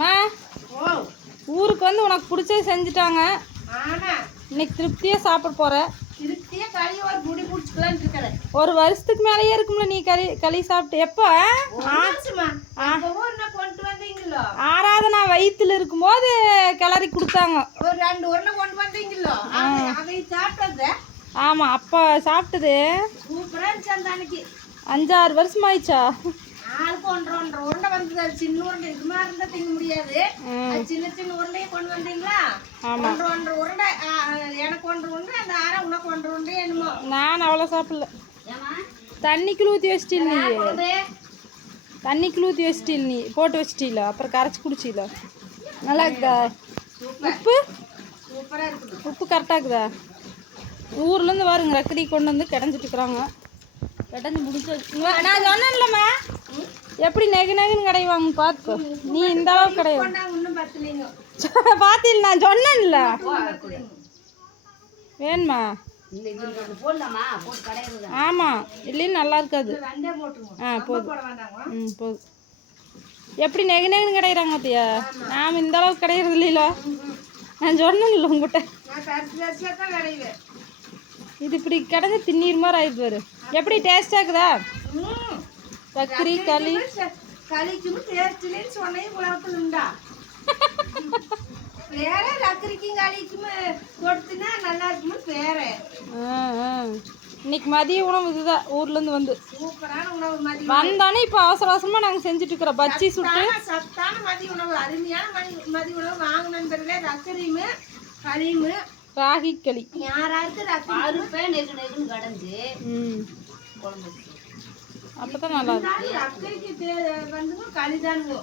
மா ஊருக்கு வந்து உனக்கு பிடிச்சது செஞ்சுட்டாங்க. இன்னைக்கு திருப்தியாக சாப்பிட களி ஒரு வருஷத்துக்கு மேலேயே இருக்கும்ல நீ களி களி சாப்பிட்டு. எப்போ வந்தீங்களோ? ஆராதனா வயிற்றுல இருக்கும்போது கிளறி கொடுத்தாங்க. ஒரு ரெண்டு உருளை கொண்டு வந்தீங்களோ? ஆமாம் அப்போ சாப்பிட்டது. சூப்பரா இருந்துச்சு அந்த அன்னைக்கு. அஞ்சாறு வருஷம் ஆயிடுச்சா ஆளுக்கு ஒன்றரை ஒன்றரை உருண்டை வந்தது அது சின்ன உருண்டை. இது மாதிரி இருந்தா திங்க முடியாது. அது சின்ன சின்ன உருண்டையே கொண்டு வந்தீங்களா? ஆமா. ஒன்றரை ஒன்றரை உருண்டை. ஆ, எனக்கு ஒன்றரை உருண்டை அந்த ஆற உனக்கு ஒன்றரை உருண்டை என்னமோ. நான் அவ்வளோ சாப்பிடல. தண்ணிக்குள்ள ஊற்றி வச்சிட்டீல் நீ. தண்ணிக்குள்ள ஊற்றி வச்சிட்டீல் நீ. போட்டு வச்சிட்டீல. அப்புறம் கரைச்சி குடிச்சில. நல்லா இருக்குதா? உப்பு? உப்பு கரெக்டாக இருக்குதா? ஊர்லேருந்து வருங்க ரக்கடி கொண்டு வந்து கிடஞ்சிட்டு இருக்கிறாங்க. முடிச்சு நான் சொன்னேன்லம்மா. எப்படி நெகு நெகுன்னு கடைவாங்க பார்த்துக்கோ. நீ இந்த அளவுக்கு கிடையாது பார்த்தில நான் சொன்னேன்ல. வேணுமா? ஆமாம் இல்லைன்னு நல்லா இருக்காது. ஆ போதும். ம் போதும். எப்படி நெகு நெகுன்னு கிடையிறாங்க பார்த்தியா? நாம் இந்த அளவுக்கு கிடையிறது இல்லையில? நான் சொன்னேன்ல விளையுவேன் இது இப்படி கிடந்து திண்ணீர் மாதிரி ஆயிடுது பாரு. எப்படி டேஸ்டாக இருக்குதா ம். கத்திரி களி. களிக்கும் டேஸ்ட்லேன்னு சொன்னே உண்டா? வேற ரக்கரிக்கும் களிக்கும் கொடுத்துனா நல்லா இருக்கும்னு வேற. இன்னைக்கு மதிய உணவு இதுதான் ஊர்லேருந்து வந்து. சூப்பரான உணவு மதிய வந்தானே இப்போ அவசர அவசரமாக நாங்கள் செஞ்சுட்டு இருக்கிறோம் பச்சி சுட்டு. சத்தான மதிய உணவு அருமையான மதி மதிய உணவு வாங்க நண்பர்களே ரக்கரிமு களிமு ராகி களி. யாராருக்கு ரக்கரி ம் அப்போ தான் நல்லா இருக்கும் ரக்கரிக்கு தே- வந்துங்க களிதானுங்க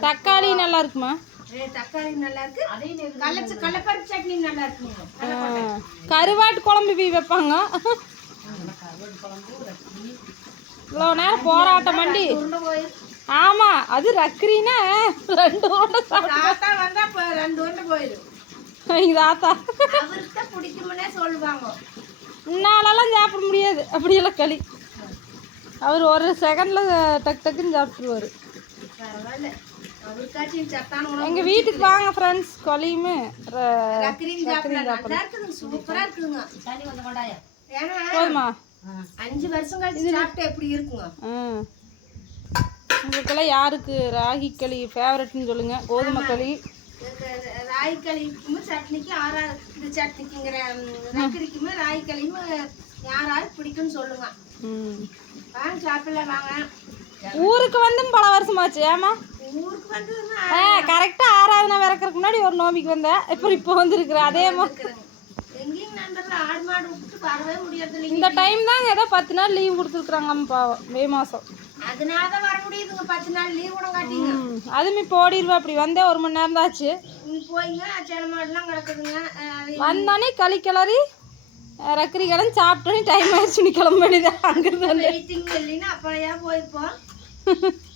தக்காளி நல்லா இருக்குமா? தக்காளி நல்லா இருக்கு. கடலப்பருப்பு சட்னி நல்லா இருக்குங்க. ஆ, கருவாட்டு குழம்பு போய் வைப்பாங்க. இவ்வளோ நேரம் போராட்டம் பண்ணி ஆமாம் அது ரக்கரினா ரெண்டு உருண்டை தாத்தா வந்தா இப்ப ரெண்டு உருண்டை போயிடும் தாத்தா. அவருக்கு பிடிக்கும்னே சொல்லுவாங்க. இன்னாலெல்லாம் சாப்பிட முடியாது. அப்படியெல்லாம் களி. அவர் ஒரு செகண்டில் டக்கு டக்குன்னு சாப்பிட்ருவாரு எங்கள் வீட்டுக்கு வாங்க ஃப்ரெண்ட்ஸ் இருக்குதுங்க. சூப்பரா இருக்குதுங்க. ஏன்னா போதுமா? அஞ்சு வருஷம் கழிச்சு சாப்பிட்டா எப்படி இருக்குங்க? உங்களுக்கெல்லாம் யாருக்கு ராகி களி ஃபேவரட்னு சொல்லுங்கள் கோதுமை களி இந்த ராய் களிக்கும் சட்னிக்கு ஆறா இந்த சட்னிக்குங்கிற ரக்கரிக்குமே ராய் களியும் யாராரு பிடிக்கும்னு சொல்லுங்க வாங்க சாப்பிடலாம் வாங்க. ஊருக்கு வந்தும் பல வருஷமாச்சு ஏமா ஊருக்கு வந்து கரெக்டாக ஆராதனை விறக்கறதுக்கு முன்னாடி ஒரு நோம்பிக்கு வந்தேன். இப்போ இப்போ வந்துருக்குற அதே மாதிரி இந்த டைம் தாங்க ஏதோ பத்து நாள் லீவ் கொடுத்துருக்குறாங்க பாவம். மே மாதம் அதனால தான் வர முடியுதுங்க பத்து நாள் லீவ் கூட காட்டிங்க அதுவும் இப்போ ஓடிடுவா அப்படி வந்தே ஒரு மணி நேரம் தாச்சு நீ போய்ங்க சில மாடுலாம் கிடக்குதுங்க. களி கிளறி ரக்கரி கிளம்பி சாப்பிட்டோன்னே டைம் ஆயிடுச்சு நீ கிளம்ப வேண்டியது அங்கிருந்து வெயிட்டிங் இல்லைன்னா அப்பளையா போயிருப்போம்